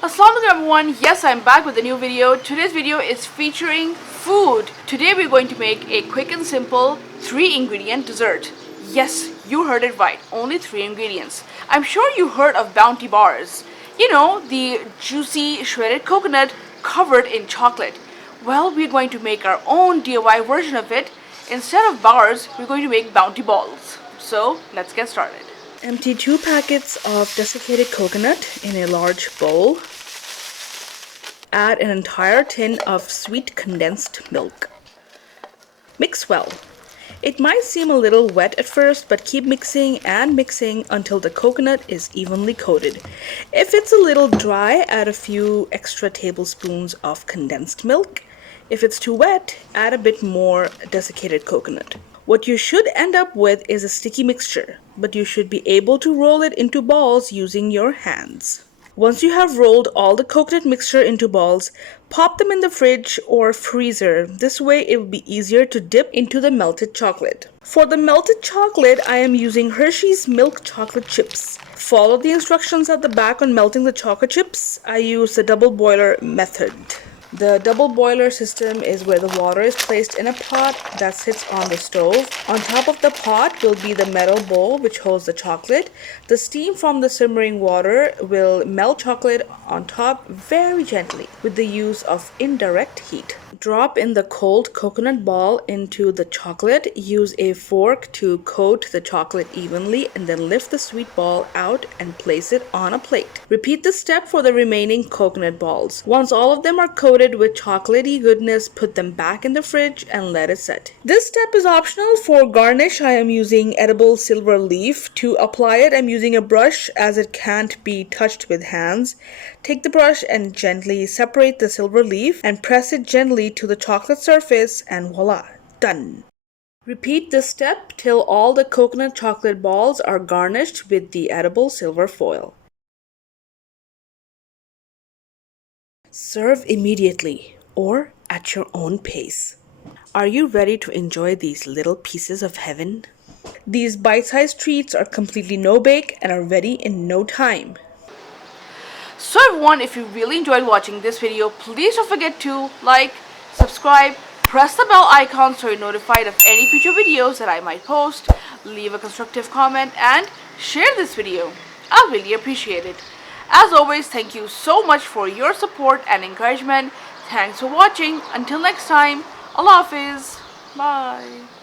Assalamualaikum everyone, yes, I'm back with a new video. Today's video is featuring food. Today we're going to make a quick and simple 3-ingredient dessert. Yes, you heard it right, only 3 ingredients. I'm sure you heard of Bounty bars. You know, the juicy shredded coconut covered in chocolate. Well, we're going to make our own DIY version of it. Instead of bars, we're going to make Bounty balls. So, let's get started. Empty 2 packets of desiccated coconut in a large bowl. Add an entire tin of sweet condensed milk. Mix well. It might seem a little wet at first, but keep mixing and mixing until the coconut is evenly coated. If it's a little dry, add a few extra tablespoons of condensed milk. If it's too wet, add a bit more desiccated coconut. What you should end up with is a sticky mixture, but you should be able to roll it into balls using your hands. Once you have rolled all the coconut mixture into balls, pop them in the fridge or freezer. This way it will be easier to dip into the melted chocolate. For the melted chocolate, I am using Hershey's milk chocolate chips. Follow the instructions at the back on melting the chocolate chips. I use the double boiler method. The double boiler system is where the water is placed in a pot that sits on the stove. On top of the pot will be the metal bowl which holds the chocolate. The steam from the simmering water will melt chocolate on top very gently with the use of indirect heat. Drop in the cold coconut ball into the chocolate. Use a fork to coat the chocolate evenly and then lift the sweet ball out and place it on a plate. Repeat this step for the remaining coconut balls. Once all of them are coated with chocolatey goodness, put them back in the fridge and let it set. This step is optional. For garnish, I am using edible silver leaf. To apply it, I'm using a brush as it can't be touched with hands. Take the brush and gently separate the silver leaf and press it gently to the chocolate surface and voila, done. Repeat this step till all the coconut chocolate balls are garnished with the edible silver foil. Serve immediately or at your own pace. Are you ready to enjoy these little pieces of heaven? These bite-sized treats are completely no-bake and are ready in no time. So everyone, if you really enjoyed watching this video, please don't forget to like, subscribe, press the bell icon so you're notified of any future videos that I might post, leave a constructive comment and share this video. I'll really appreciate it. As always, thank you so much for your support and encouragement. Thanks for watching. Until next time, Allah Hafiz. Bye.